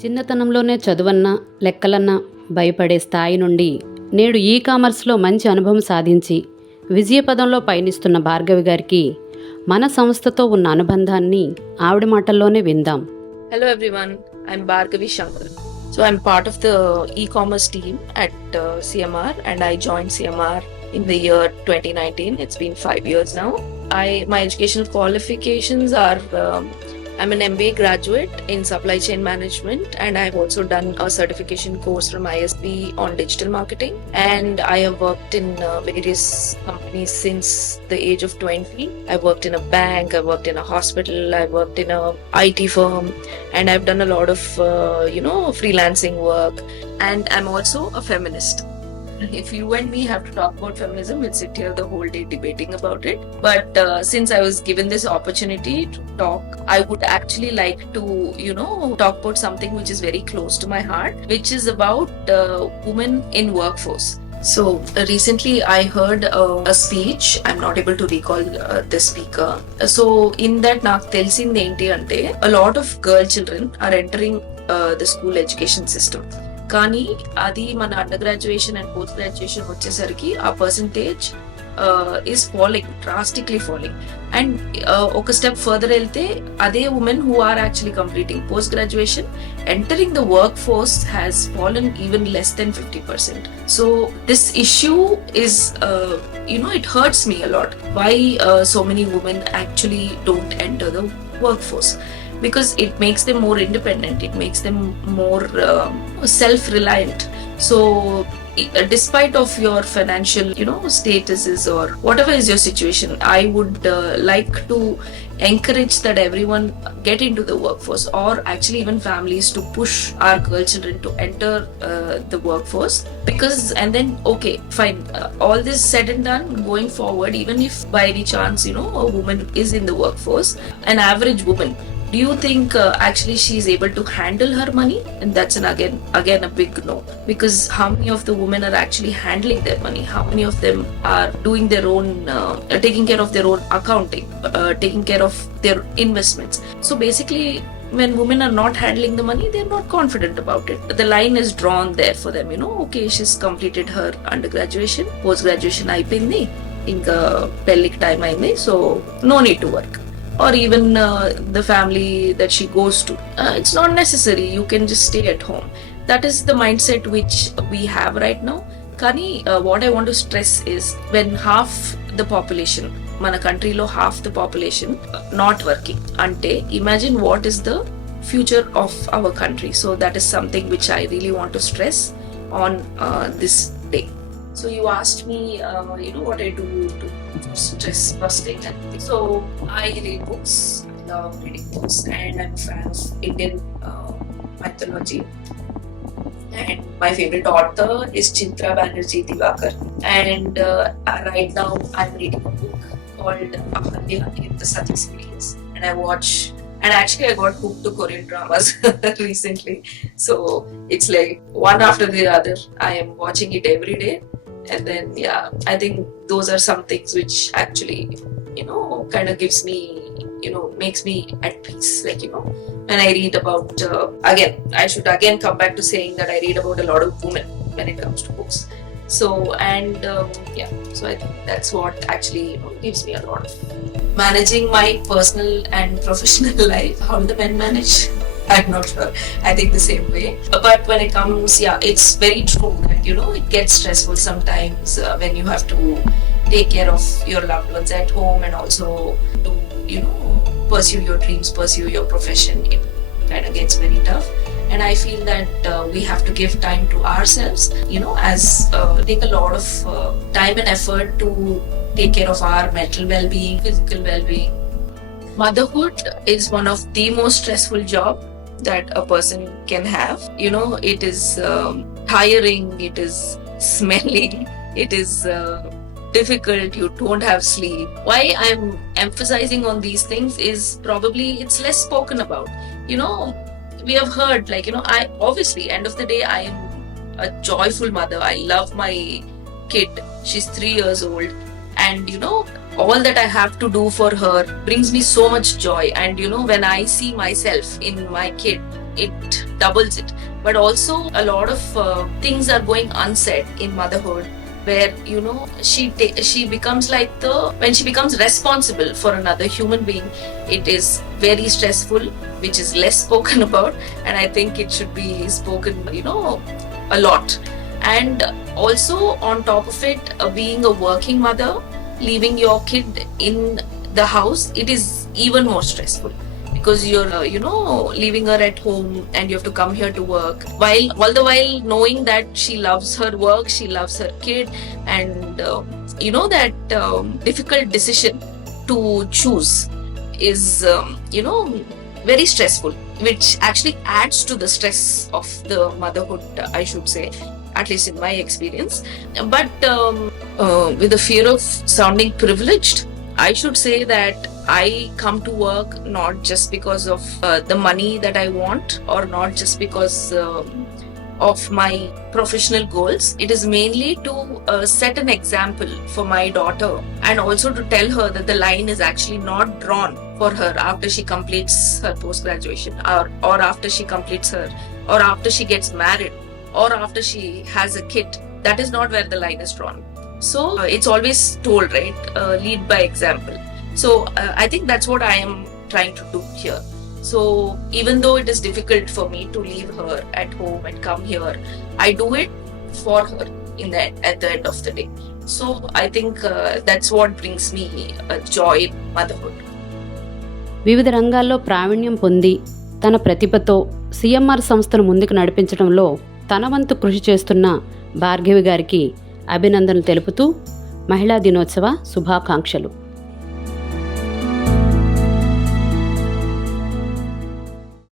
చిన్నతనంలోనే చదువన్నా లెక్కలన్నా భయపడే స్థాయి నుండి నేడు కామర్స్లో మంచి అనుభవం సాధించి విజయపదంలో పయనిస్తున్న భార్గవి గారికి మన సంస్థతో ఉన్న అనుబంధాన్ని ఆవిడ మాటల్లోనే విందాం. Hello everyone, I'm Bhargavi Shankar. So I'm part of the e-commerce team at CMR, and I joined CMR in the year 2019. It's been 5 years now. My educational qualifications are I'm an MBA graduate in supply chain management, and I've also done a certification course from ISB on digital marketing. And I have worked in various companies since the age of 20. I worked in a bank, I worked in a hospital, I worked in a IT firm, and I've done a lot of freelancing work. And I'm also a feminist. If you and me have to talk about feminism, we'll sit here the whole day debating about it. But since I was given this opportunity to talk, I would actually like to, talk about something which is very close to my heart, which is about women in workforce. So recently I heard a speech. I'm not able to recall the speaker. So in that నాకు తెలిసింది ఏంటి అంటే a lot of girl children are entering the school education system. కానీ అది మన under graduation and post graduation వచ్చేసరికి ఆ percentage is following, drastically following. And ఒక స్టెప్ ఫర్దర్ వెళ్తే అదే women who are actually completing post graduation entering the work force has fallen even less than 50%. So this issue is it hurts me a lot. Why so many women actually don't enter the workforce? Because it makes them more independent, it makes them more self-reliant. So despite of your financial statuses or whatever is your situation, I would like to encourage that everyone get into the workforce, or actually even families to push our girl children to enter the workforce. Because and then okay fine, all this said and done, going forward, even if by any chance a woman is in the workforce, an average woman, do you think actually she is able to handle her money? And that's again a big no. Because how many of the women are actually handling their money? How many of them are doing their own taking care of their own accounting, taking care of their investments? So basically, when women are not handling the money, they're not confident about it. The line is drawn there for them. Okay, she's completed her undergraduation, post graduation ayipindi, inka pellik time ayindi, so no need to work. Or even the family that she goes to, it's not necessary, you can just stay at home. That is the mindset which we have right now. Kani what I want to stress is, when half the population, mana country lo half the population not working, ante imagine what is the future of our country. So that is something which I really want to stress on this day. So you asked me what I do to stress busting. So I read books, I love reading books, and I'm a fan of Indian mythology. And my favorite author is Chitra Banerjee Divakar. And right now I'm reading a book called Ahalya in the Sati Experience. And actually I got hooked to Korean dramas recently. So it's like one after the other, I am watching it every day. And then I think those are some things which actually kind of gives me makes me at peace. Like when I read about again, I should again come back to saying that I read about a lot of women when it comes to books. So and so I think that's what actually gives me a lot of managing my personal and professional life. How do the men manage? I'm not sure. I think the same way. But when it comes, it's very true that it gets stressful sometimes when you have to take care of your loved ones at home, and also to pursue your dreams, pursue your profession. It kind of gets very tough. And I feel that we have to give time to ourselves, as take a lot of time and effort to take care of our mental well-being, physical well-being. Motherhood is one of the most stressful job that a person can have. It is tiring, it is smelly, it is difficult, you don't have sleep. Why I'm emphasizing on these things is probably it's less spoken about. We have heard, like I obviously, end of the day, I am a joyful mother. I love my kid. She's 3 years old, and all that I have to do for her brings me so much joy. And when I see myself in my kid, it doubles it. But also a lot of things are going unsaid in motherhood, where she becomes like when she becomes responsible for another human being, it is very stressful, which is less spoken about, and I think it should be spoken a lot. And also on top of it, being a working mother, leaving your kid in the house, it is even more stressful, because you're leaving her at home and you have to come here to work, while all the while knowing that she loves her work, she loves her kid, and that difficult decision to choose is very stressful, which actually adds to the stress of the motherhood, I should say, at least in my experience. But with the fear of sounding privileged, I should say that I come to work not just because of the money that I want, or not just because of my professional goals. It is mainly to set an example for my daughter, and also to tell her that the line is actually not drawn for her after she completes her post-graduation, or after she completes or after she gets married, or after she has a kid. That is not where the line is drawn. So it's always told, right? Lead by example. So I think that's what I am trying to do here. So even though it is difficult for me to leave her at home and come here, I do it for her at the end of the day. So I think that's what brings me joy in motherhood. వివిధ రంగాల్లో ప్రావీణ్యం పొంది తన ప్రతిభతో CMR సంస్థను ముందుకు నడిపించడంలో తన వంతు కృషి చేస్తున్న భార్గవి గారికి అభినందనలు తెలుపుతూ మహిళా దినోత్సవ శుభాకాంక్షలు.